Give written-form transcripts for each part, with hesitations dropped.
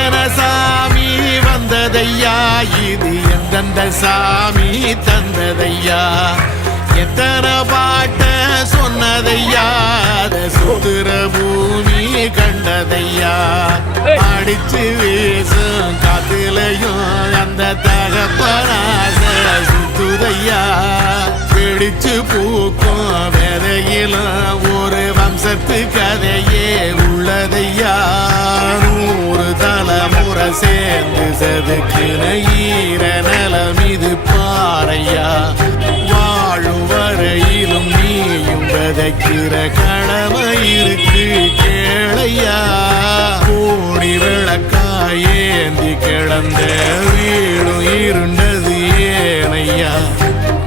எத்தனை சாமி வந்ததையா, இது எந்தெந்த சாமி தந்ததையா, எத்தனை பாட்ட சொன்னதையா, சுத்துற பூமி கண்டதையா, அடிச்சு வீசும் காத்துலையும் அந்த தகப்பனாச சுத்துதையா, பிடிச்சு பூக்கும் விதையிலும் ஒரு வம்சத்து கதையே உள்ளதையா, 100 தலைமுறை சேர்ந்து செதுக்கின ஈர நிலம் இது பாறையா, வாழும் வரையிலும் நீயும் விதைக்கிற கடமை இருக்கு கேளையா, கோடி விளக்காயேந்தி கிடந்த வீடும் இருண்டது ஏனையா,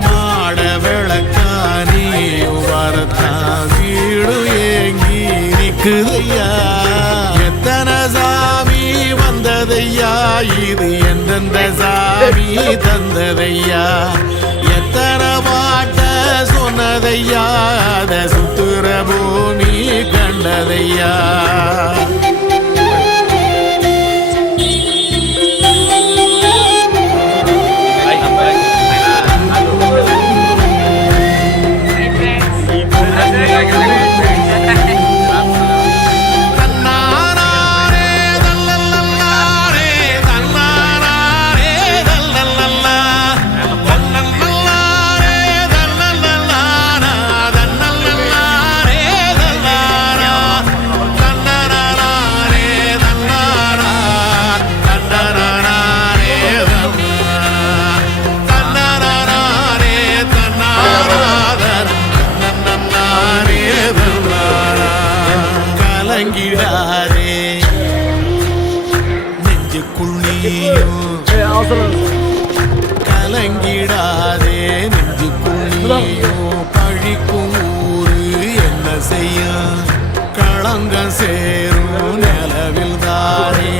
மாட விளக்கா நீயும் வரத்தான் வீடு ஏங்கி நிக்குதையா, எத்தனை சாமி வந்ததையா, இது எந்தெந்த சாமி தந்ததையா, எத்தனை பாட்ட சொன்னதையா, சுத்துற பூமி கண்டதையா. கலங்கிடாதே நெஞ்சுக்குள்ளியும், கலங்கிடாதே நெஞ்சுக்குள்ளியும், பழிக்கும் ஊரு என்ன செய்யும், களங்கம் சேரும் நிலவில் தானே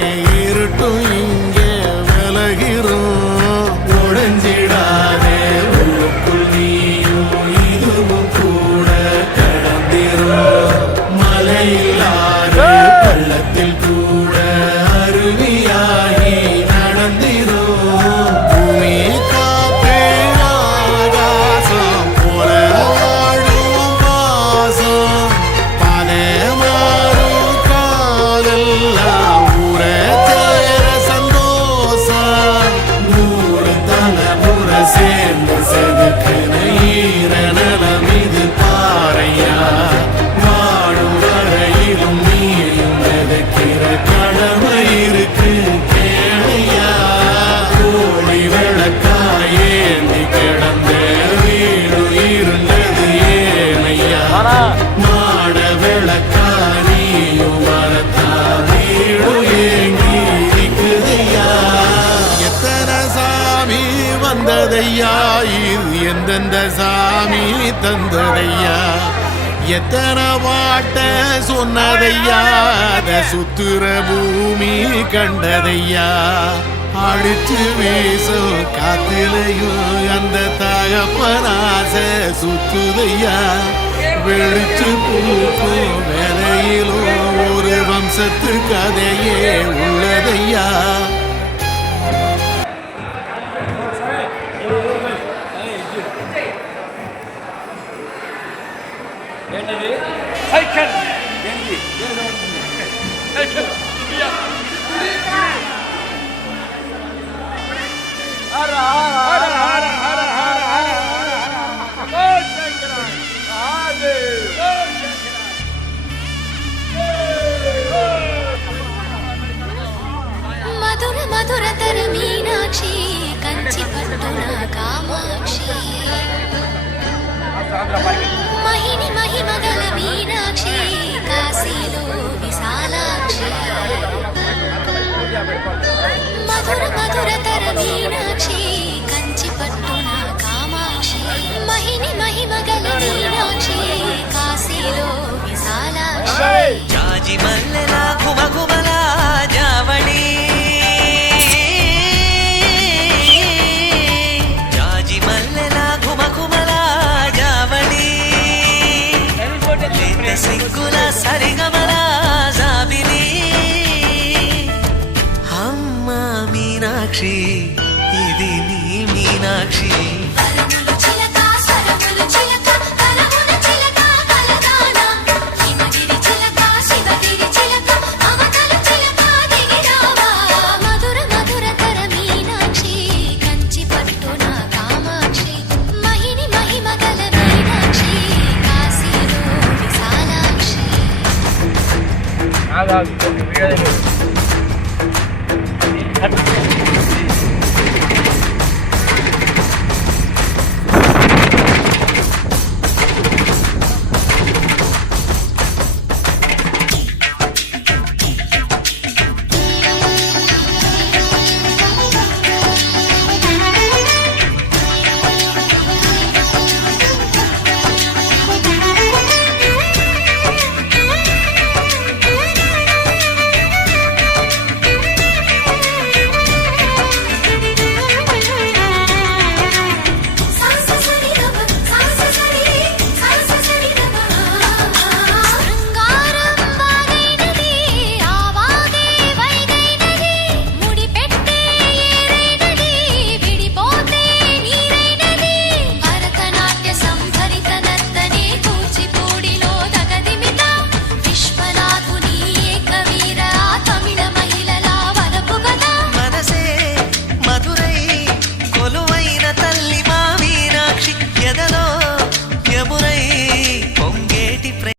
இருட்டும் இங்கே விலகிறோம், உடைஞ்சிடாதே உள்ளுக்குள் நீயும் இதுவும் கூட கடந்திரும், மலையில்லாத பள்ளத்தில் கூட அருவியாகி நடந்திரும், பூமி காற்று ஆகாசம் போல வாழும் பாசம், பாதை மாறும் காதெல்லாம் ஊர தேர சந்தோஷம், 100 தலைமுறை சேர்ந்து செதுக்கின ஈர நிலம் இது பாறையா, கடமை இருக்கு கேளையா, கோடி விளக்காயேந்தி கிடந்த வீடு இருண்டது ஏனையா, மாட விளக்கா நீயும் வரத்தா வீடு ஏங்கி இருக்குதையா, எத்தனை சாமி வந்ததையா, இது எந்தெந்த சாமி தந்ததையா, எத்தனை பாட்ட சொன்னதையா, சுத்துற பூமி கண்டதையா, அடிச்சு வீசும் காத்திலையும் அந்த தகப்பனாச சுத்துதையா, வெளிச்சு பூக்கும் விதையிலும் ஒரு வம்சத்து கதையே உள்ளதையா. మధుర మధుర తర మీనాక్షి కంచి పట్టున కామాక్షి మహిని మహిమగల మీనాక్షి కాశీలో విశాలాక్షి మధుర మధుర తర మీనాక్షి కంచి పట్టున కామాక్షి మహిని మహిమగల మీనాక్షి కాశీలో విశాలాక్షి జాజి మల్లెల ఘుమఘుమల జావళి జాజి మల్లెల ఘుమఘుమల జావళి లేత సిగ్గుల సరిగమల జాబిలి సాక్షి ఇది నీ మీనాక్షి వరములు చిలక స్వరములు చిలక కలమున చిలక కలదానా హిమగిరి చిలక శివగిరి చిలక అవతల చిలక దిగిరావా మధుర మధుర తర మీనాక్షి కంచి పట్టున కామాక్షి మహిని మహిమగల మీనాక్షి కాశీలో విశాలాక్షి ஆகாது வீடு